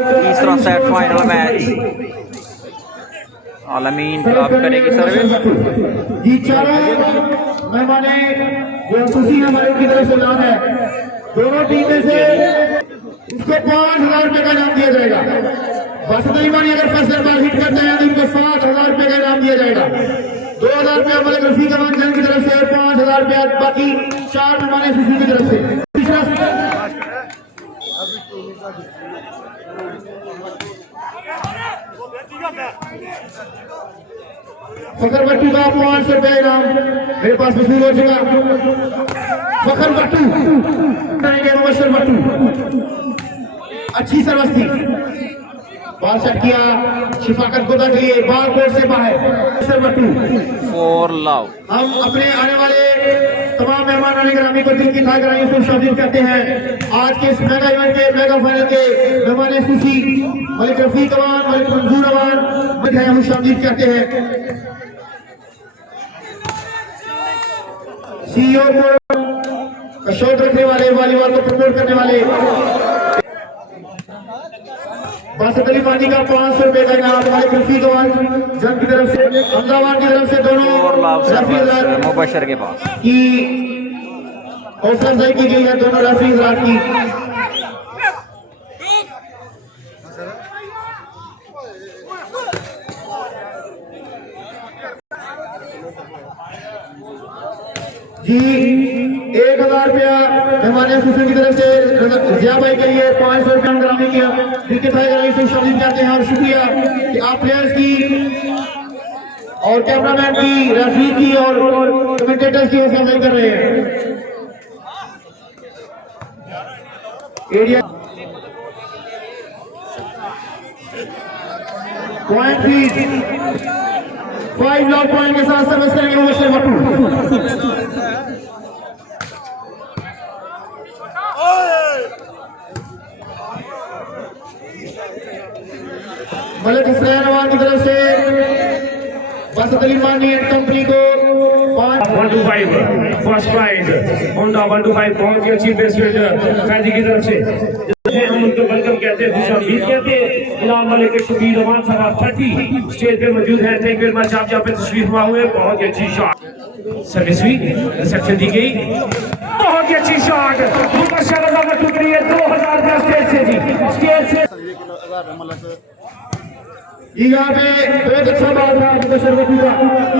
तीसरा set final match आलमीन अब करेगी सर्विस। जी चारों मेहमाने जो खुशी हमारे की तरफ से नाम है, दोनों टीम में से उसको 5,000 रुपए का इनाम दिया जाएगा। बासुदलीमानी अगर फर्स्ट बार हिट करते हैं तो उनको 7,000 रुपए का इनाम दिया जाएगा। 2,000 रुपया हमारे रफीक अमान जंग की तरफ से, 5,000 रुपया बाकी 4 मेहमाने खुशी की तरफ से। फखर बट्टू का 500 रुपया इनाम मेरे पास वसूल हो चुका। फखर बट्टू करेंगे मुबशर बट्टू, अच्छी सर्विस थी, बॉल सेट किया, शिफाकत गोदा के लिए बॉल कोर्ट से बाहर। मुबशर बट्टू 4 लव। हम अपने आने वाले तमाम मेहमान ग्रामी को दिल की था कराई को शामिल करते हैं। आज के इस मेगा इवेंट के मेगा फाइनल के मेहमान खुशी मलिक रफीक अमान, मलिक मंजूर अमान हम शामिल करते हैं। सीईओ को शोध रखने वाले, वॉलीबॉल को प्रमोट करने वाले बासुदलीमानी का 500 रुपए का इनाम मलिक रफीक अमान जंग की तरफ से, अहमदाबाद की तरफ से दोनों मुबशर के पास की हौसला अफजाई की गई है, दोनों रेफरी हजरात की। जी 1,000 रुपया मेहमान खुशी की तरफ से जिया भाई के लिए, 500 रुपया ग्रामी किया क्रिकेट भाई से शामिल करते हैं। और शुक्रिया कि आप प्लेयर्स की और कैमरामैन की, रेफरी की और कमेंटेटर्स की हौसला अफजाई कर रहे हैं। एरिया पॉइंट भी 5 लॉक पॉइंट के साथ सर्विस करेंगे मुबशर बट्टू। मलिक हुसैन अवान की तरफ से बासुदलीमानी एंड कंपनी को 125 फर्स्ट प्राइज होंडा 125 बहुत ही अच्छी बेस्ट फैजी की तरफ से हम उनको वेलकम कहते हैं, खुशामदीद कहते हैं। इनाम मलिक शबीर अमान साहब 30 स्टेज पे मौजूद हैं। थैंक यू वेरी मच, आप यहाँ पे तशरीफ हुआ हुए। बहुत ही अच्छी शॉट सर्विस हुई, रिसेप्शन दी गई, बहुत ही अच्छी शॉट मुबशर अवान को टुकड़ी है। 2,000 रुपया स्टेज से जी, स्टेज से यहाँ पे एक अच्छा बात रहा मुबशर बट्टू का,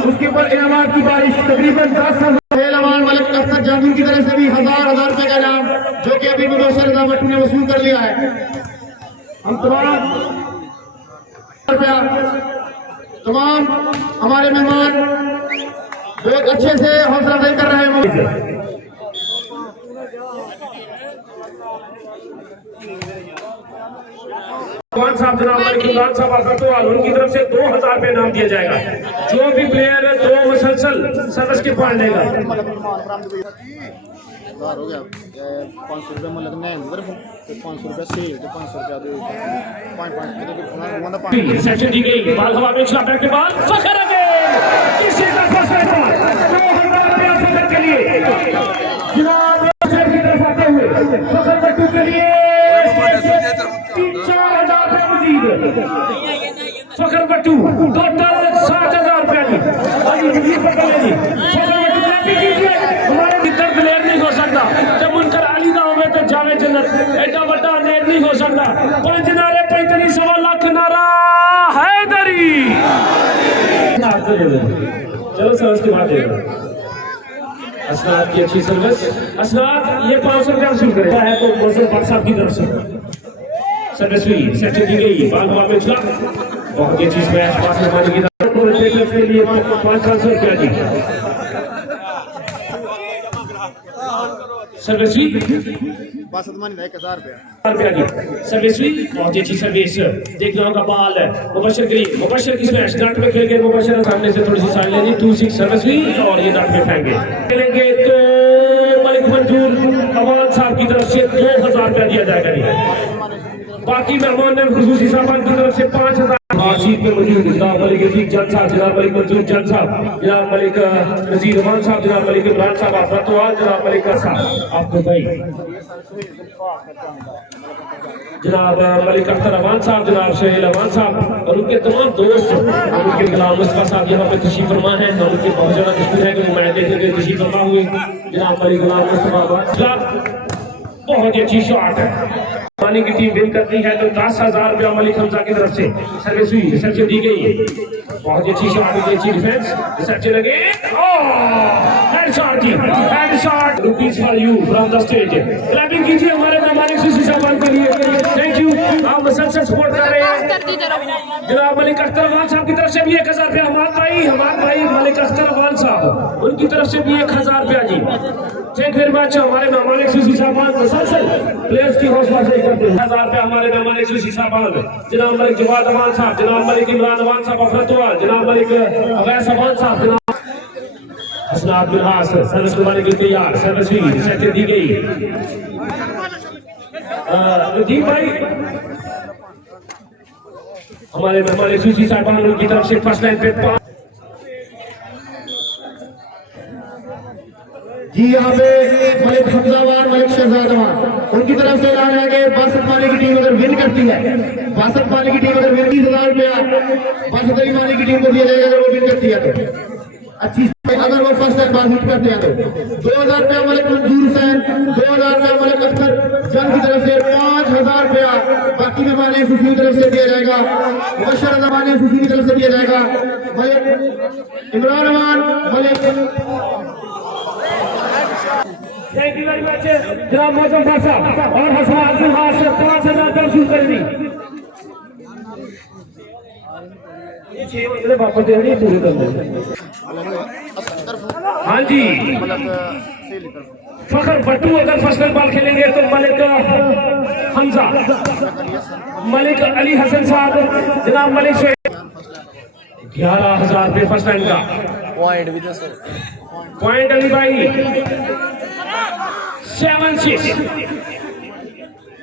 उसके ऊपर इनामात की बारिश तकरीबन 10,000 अमान मलिक अख्तर जादू की तरफ से भी 1,000 रुपए का इनाम जो कि अभी मुबशर बट्टू ने वसूल कर लिया है। हम तमाम हमारे मेहमान बहुत अच्छे से हौसला अफजाई कर रहे हैं। खान साहब जनाब खान साहब आफतवाल उनकी तरफ से 2,000 रुपये इनाम दिया जाएगा। जो भी प्लेयर 2 मुसलसल सर्विस के पॉइंट लेगा। हो गया 500 रुपये मतलब नहीं 500 रुपये से 500 रुपये सेक्शन दी गई, बाल हवा में छापने के बाद फखर किसी का फर्स्ट बॉल 2,000 रुपया फखर के लिए जनाब की तरफ आते हुए फखर बट्टू के लिए 4,000 रुपया मजीद फखर बट्टू टोटल 7,000 रुपया जी। हमारे दर्द लेर नहीं हो सकता, जब उनकर आली ना होवे तो जावे जन्नत, एडा बड़ा नेर नहीं हो सकता। 5 नारे 35 लाख नारा हैदरी। चलो सर उसके बाद असनाद की अच्छी सर्विस। असनाद ये 500 रुपया वसूल करेगा है तो मौसम पाक साहब की तरफ से सर्विस हुई, सेक्शन दी गई, बाल हवा में उछला, बहुत ही अच्छी स्मैश पास में मानी की तरफ के लिए 500 रुपया जी सर्विस हुई। बासुदलीमानी 1,000 रुपया जी सर्विस हुई, बहुत ही अच्छी सर्विस। देखना होगा बाल है मुबशर के लिए, मुबशर की स्मैश डट में खेल गए, मुबशर सामने से थोड़ी सी साइड लेनी, 2-6 सर्विस हुई और ये डट में फेंके खेलेंगे तो मलिक मंजूर अवान साहब की तरफ से 2,000 रुपया दिया जाएगा। बाकी मेहमान ने खुसूसी सामान की तरफ से 5,000 हॉट सीट पे मौजूद जनाब मलिक रफीक जन साहब, जनाब मलिक मंजूर जन साहब, जनाब मलिक नजीर रहमान साहब, जनाब मलिक इमरान साहब आफरतवाल, जनाब मलिक साहब आपको भाई, जनाब मलिक अख्तर अवान साहब, जनाब शहील अवान साहब और उनके तमाम दोस्त, उनके गुलाम मुस्तफा साहब यहाँ पे तशरीफ फरमा है और उनके बहुत ज़्यादा मुश्किल है कि वो मैच देखने के लिए तशरीफ फरमा हुए। जनाब मलिक गुलाम मुस्तफा बहुत ही अच्छी शॉट है, पानी की टीम विन करती है तो 10,000 रुपया मलिक हमजा की तरफ से सर्विस हुई, रिसर्च दी गई, बहुत ही अच्छी शॉट, अच्छी डिफेंस, रिसर्च लगे, हेडशॉट जी, headshot, rupees for you from the stage, clapping कीजिए हमारे मेहमान सीसी साहब के लिए, थैंक यू, आप मुसलसल सपोर्ट कर रहे हैं। जनाब मलिक अख्तर अवान साहब की तरफ से भी 1,000 रुपया, हमारे भाई मलिक अख्तर अवान साहब उनकी तरफ से भी 1,000 रुपया जी, थैंक वेरी मच। हमारे मेहमान सीसी साहब मुसलसल प्लेयर्स की हौसला अफजाई करते हैं, 1,000 रुपया हमारे मेहमान सीसी साहब, जनाब मलिक जवाद अवान साहब, जनाब मलिक इमरान अवान साहब अफरतवाल, जनाब मलिक अवैस अवान साहब, जनाब असनाद बिनहास सर्विस करवाने के लिए तैयार, सर्विस हुई, रिसर्च दी गई, नदीम भाई हमारे मेहमान सीसी साहब उनकी तरफ से फर्स्ट लाइन पे जी यहाँ पे मलिक हमजावान, मलिक शहजादवान उनकी तरफ से ऐलान है कि बासत माली की टीम अगर विन करती है, बासत माली की टीम अगर विन 20,000 रुपया बासत अली माली की टीम को दिया जाएगा अगर वो विन करती है तो अच्छी, अगर वो फर्स्ट टाइम बात हिट करते हैं तो 2,000 रुपया मलिक मंजूर हुसैन, 2,000 रुपया मलिक अख्तर जन की तरफ से, 5,000 रुपया बाकी मेहमान सुफी की तरफ से दिया जाएगा, मुबशर जमान सुफी की तरफ से दिया जाएगा, Malik Imran Aman, Malik thank you very much जनाब मौजूद साहब और हसन बिन हास 5,000 रुपये वसूल कर दी, ये 6 बंदे वापस दे रही पूरे कर दे। हाँ जी फखर बट्टू अगर फर्स्ट बॉल खेलेंगे तो मलिक हमजा, मलिक अली हसन साहब, जनाब मलिक 11,000 रुपये फर्स्ट टाइम का पॉइंट अली भाई 7-6,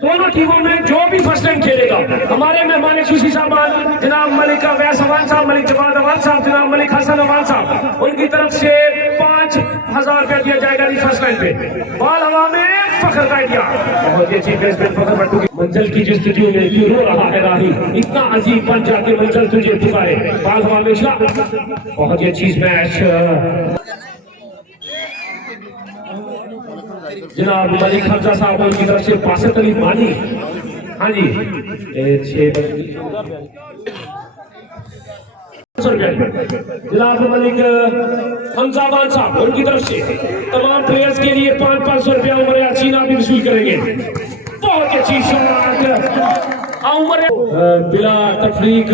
दोनों टीमों में जो भी फर्स्ट टाइम खेलेगा हमारे मेहमान सीसी साहब जनाब मलिक अवैस अवान साहब, मलिक जवाद अवान साहब, जनाब मलिक हसन अवान साहब उनकी तरफ से 5,000 रुपया दिया जाएगा फर्स्ट लाइन पे, बॉल हवा में फखर का आइडिया, बहुत ही अच्छी बेसमेंट फखर बट्टू की मंजिल की जिस्तजू में क्यों रो रहा है राही, इतना अजीब बन जाके मंजिल तुझे पुकारे, बॉल हवा में शॉट, बहुत ही अच्छी स्मैश, जनाब मलिक हमजा साहब उनकी तरफ से बासत अली मानी, हाँ जी 6 जनाब मलिक हमजावान साहब उनकी तरफ से तमाम प्लेयर्स के लिए 500 रुपया उमर यासीन भी वसूल करेंगे, बहुत अच्छी शॉट, उमर बिला तफरीक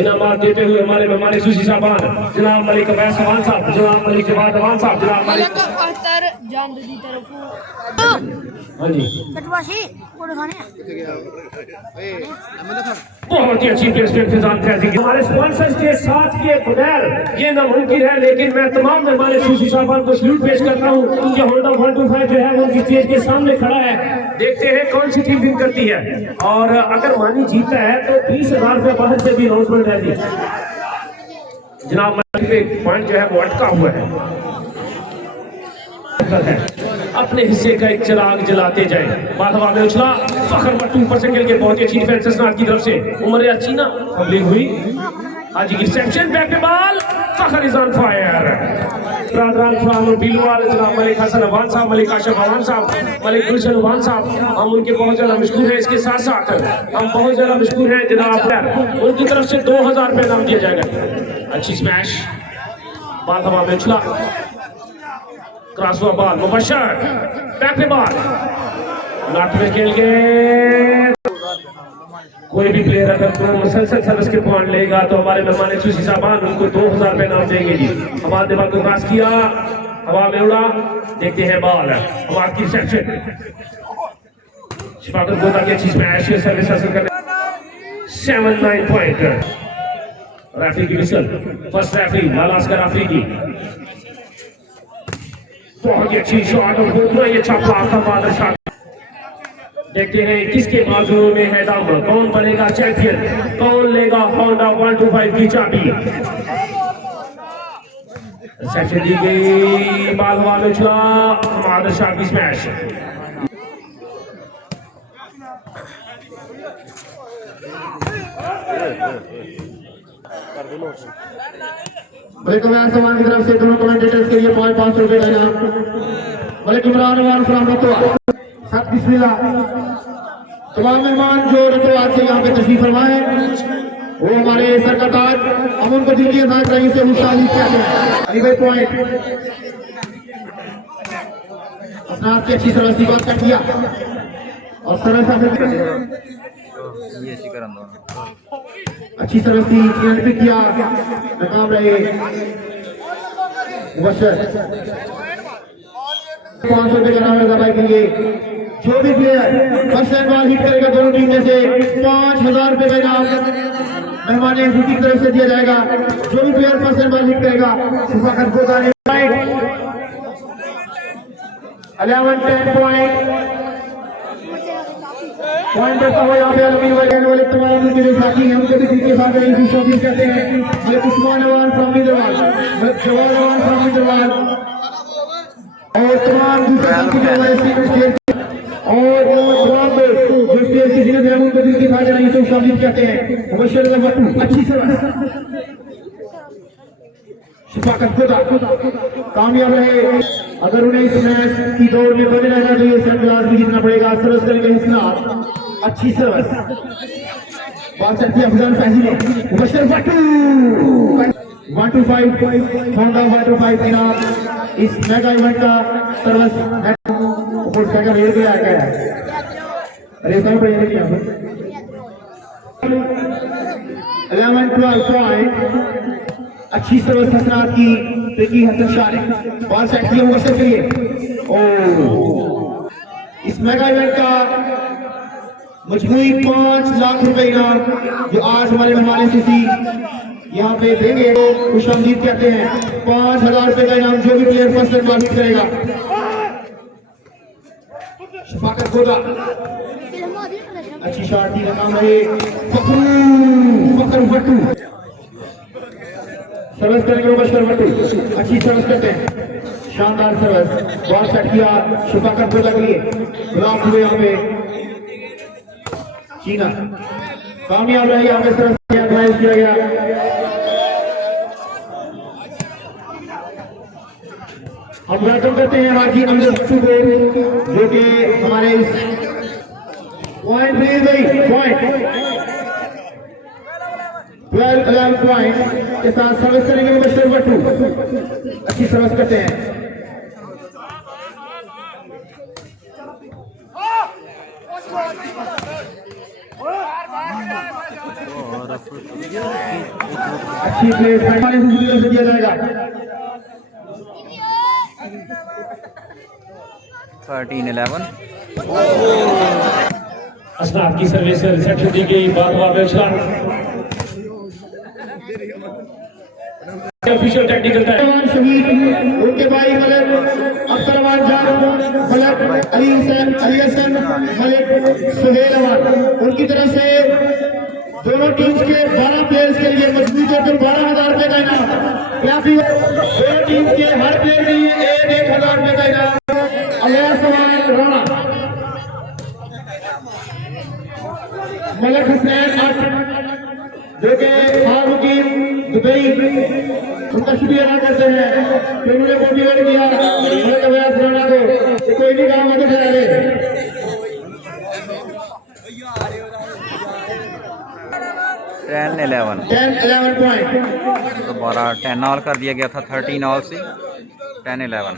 इनामात देते हुए हमारे मेहमान सूसी साहबान जनाब मलिक अवैस अवान साहब, जनाब मलिक जवाद अवान साहब, जनाब मलिक हाँ जी बहुत ही अच्छी प्लेसमेंट हमारे स्पॉन्सर्स के साथ किए बगैर ये नामुमकिन है, लेकिन मैं तमाम मेहमान सूसी साहबान को सल्यूट पेश करता हूँ कि होंडा 125 जो है वो उनकी स्टेज के सामने खड़ा है, देखते हैं कौन सी टीम विन करती है, और अगर मानी जीतता है तो 20,000 रुपये बाहर से भी अनाउंसमेंट रहती है, जनाब पॉइंट जो है वो अटका हुआ है, अपने हिस्से का एक चिराग जलाते जाए, बादवा में उछला फखर बट्टू ऊपर से खेल के बहुत ही अच्छी डिफेंस की तरफ से उमर अच्छी ना फबलिंग हुई, आज की रिसेप्शन बैक पे ball Fakhar is on fire, ब्रादरान फ्राम बिलवाल जनाब मलिक हसन अवान साहब, मलिक आशफ अवान साहब, मलिक गुलशन अवान साहब, हम उनके बहुत ज्यादा मशहूर हैं, इसके साथ साथ हम बहुत ज्यादा मशहूर हैं जनाब उनकी तरफ से 2,000 रुपये इनाम दिया जाएगा, अच्छी स्मैश, बॉल हवा में उछला, क्रॉस हुआ बॉल, मुबशर बैक पे बॉल नाट में खेल के कोई भी प्लेयर अगर मुसलसल सर्विस के पॉइंट लेगा तो हमारे मेहमान सूसी साहबान उनको 2,000 रुपये इनाम देंगे जी, हमारे दिमाग को क्रॉस किया, हवा में उड़ा, देखते हैं बॉल, हमारे की सेक्शन शिफाकत गोता की अच्छी स्मैश सर्विस हासिल करने 7-9 पॉइंट, रेफरी की विसल, फर्स्ट रेफरी मालास्कर रेफरी की, बहुत ही अच्छी शॉट और बहुत ही अच्छा ब्लॉक था बादल शॉट, देखते हैं किसके बाजू में है दम, कौन बनेगा चैंपियन, कौन लेगा होंडा 125 की चाबी। सेक्शन दी गई बाल वालों चला हमारा शादी स्मैश। मलिक इमरान सामान की तरफ से दोनों कमेंटेटर्स के लिए 500 रुपए का इनाम। मलिक इमरान फ्रॉम रतवा, साथ बिस्मिल्लाह। तमाम मेहमान जो रतवा से यहाँ पे तशरीफ फरमाए वो हमारे सर का ताज हम उनको दिल की अदात रही से मुशाहिद कहते हैं। अली भाई पॉइंट असनाद की अच्छी तरह से बात कर दिया और सरस अच्छी तरह से चयन भी किया, नाकाम रहे। मुबशर 500 रुपए का नाम है भाई के लिए। जो भी player first time ball hit करेगा दोनों टीम में से 5000 रुपए का इनाम मेहमान की तरफ से दिया जाएगा। जो भी player first time ball hit करेगा 11-10 पॉइंट करता हुआ यहाँ पे अलमीन वाले तमाम उनके जो साथी हैं उनको भी दिल के साथ रही शौकीन कहते हैं। मलिक उस्मान अवान फ्रॉम मिदरवाल, मलिक जवान अवान फ्रॉम मिदरवाल और तमाम दूसरे साथी जो हमारे और तमाम जो स्टेज की जिन्हें हम उनको दिल के साथ रही तो शौकीन कहते हैं। मुबशर अहमद अच्छी तरह शिफाकत खुदा कामयाब रहे। अगर उन्हें इस मैच की दौड़ में बने रहना तो ये सनग्लास भी जीतना पड़ेगा। सरस करेंगे हिस्सा अच्छी सरस बात सकती है अफजल फैजी ने। मुबशर 125 होंडा 125 इनाम इस मेगा इवेंट का सर्वस मोटरसाइकिल रेल गया क्या रेसा पड़ेगा क्या 11-12 पॉइंट अच्छी सर्विस हसनात की देखी हसन शाह ने बॉल सेट किया मुबशर के लिए। ओ इस मेगा इवेंट का मजमूई 5 लाख रुपए इनाम जो आज हमारे मेहमान खुशी यहाँ पे देंगे वो खुशामदीद कहते हैं। 5000 रुपए का इनाम जो भी प्लेयर फर्स्ट टाइम बॉल करेगा। शफाकत गोदा अच्छी शॉट की नाम रहे। फखर भट्टू सर्विस करेंगे मुबशर भट्टू अच्छी सर्विस करते हैं, शानदार सर्विस बॉल सेट किया शफाकत गोदा के लिए। ब्लॉक हुए यहाँ पे चीना कामयाब रहे यहाँ पे सर्विस किया गया। हम वेलकम करते हैं राजी अमजद को जो कि हमारे इस पॉइंट मिल गई पॉइंट 12-11 पॉइंट के साथ सर्विस करेंगे मुबशर भट्टू अच्छी सर्विस करते हैं। अच्छी प्लेस से दिया जाएगा। 13-11 असनाद की सर्विस से रिसेप्शन दी गई बात ऑफिशियल टेक्निकल टाइम शहीद उनके भाई मलिक अख्तर अवान जान मलिक अली हसन मलिक सुहेल अवान उनकी तरफ से दोनों टीम्स के 12 प्लेयर्स के लिए मजबूत तौर पर 12,000 रुपए का इनाम। दोनों टीम्स के हर प्लेयर के लिए 1,000 रुपए का इनाम। अलिया सवाल राणा मलिक हुसैन जो के फारूकीन दुबई उनका शुक्रिया अदा करते हैं कि उन्होंने मोटिवेट किया मलिक अवैस राणा को कोई भी काम मत करा दे। 10-11 पॉइंट दोबारा 10 ऑल कर दिया गया था 13 ऑल से 10-11।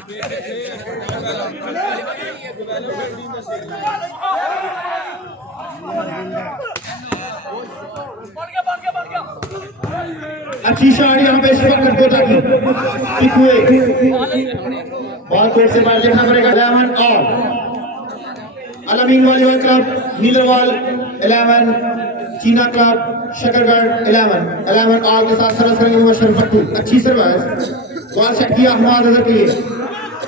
अच्छी शॉट यहाँ पे शफाकत गोदा की किक हुए बॉल कोर्ट से बाहर देखना पड़ेगा। 11 ऑल अलमीन वॉलीबॉल क्लब नीलरवाल 11 चीना क्लब शकरगढ़ 11 ऑल के साथ सर्विस करेंगे मुबशर भट्टू अच्छी सर्विस बॉल सेट किया हमाद अजहर के लिए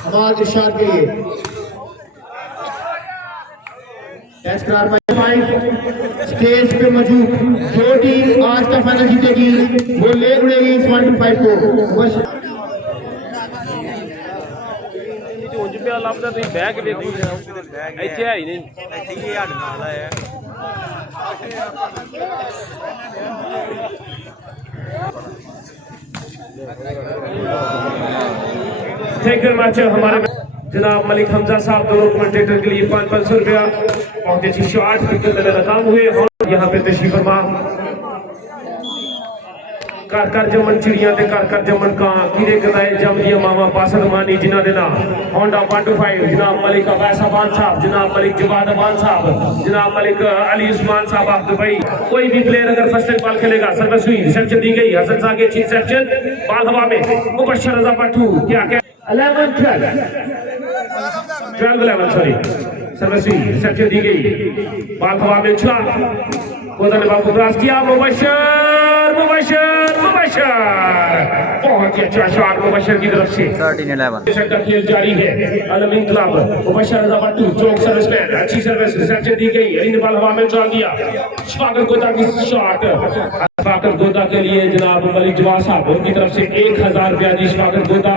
हमाद इरशाद के लिए टेस्ट करार भाई स्टेज पे मौजूद जो टीम आज का फाइनल जीतेगी वो ले उड़ेगी इस 125 को। ਉਂਝ ਪਿਆ ਲੱਭਦਾ ਤੁਸੀਂ ਬਹਿ ਕੇ ਵੇਖੋ ਇੱਥੇ ਹੈ ਹੀ ਨਹੀਂ ਇੱਥੇ ਹੀ ਹੱਡ ਨਾਲ ਆਇਆ थैंक यू मैच हमारे जनाब मलिक हमजा साहब दोनों कमेंटेटर के लिए 500 रुपया बहुत अच्छी शॉट विकेट में नाकाम हुए और यहाँ पे तशरीफ फरमा कर कर जमन चिड़िया ते कर कर जमन का कीड़े कदाए जम दिया मामा पासद मानी जिन्ना देना होंडा 125 जनाब मलिक अवैस अबान साहब जनाब मलिक जवाद अबान साहब जनाब मलिक अली उस्मान साहब ऑफ दुबई। कोई भी प्लेयर अगर फर्स्ट टाइम बॉल खेलेगा सर्विस हुई रिसेप्शन दी गई हसन साहब की अच्छी रिसेप्शन बॉल हवा में मुबशर रजा पट्टू क्या क्या 12 सॉरी सर्विस हुई रिसेप्शन दी गई बॉल हवा में उछला गोदा ने बाबू क्रॉस किया मुबशर बहुत ही अच्छा शॉट मुबशर की तरफ से 13-11 का खेल जारी है अलम इंकलाब मुबशर रजा पट्टू चौक सर्विसमैन अच्छी सर्विस रिसेप्शन दी गई अली ने बॉल हवा में उछाल दिया स्वागत गोदा की शॉट स्वागत गोदा के लिए जनाब मलिक जवाद साहब उनकी तरफ से 1000 रुपया दी स्वागत गोदा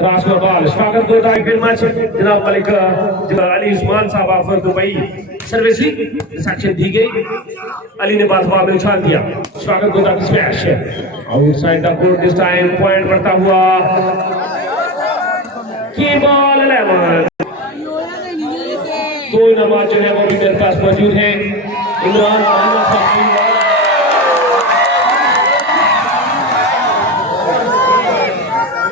रास बॉल स्वागत गोदा फिर मैच जनाब मलिक अली उस्मान साहब ऑफ दुबई सर्विस रिसेप्शन दी गई अली ने बॉल हवा में उछाल दिया स्वागत गोदा की smash outside the court this time point बढ़ता हुआ की बॉल 11 दो नंबर जो है वो भी मेरे पास मौजूद है इमरान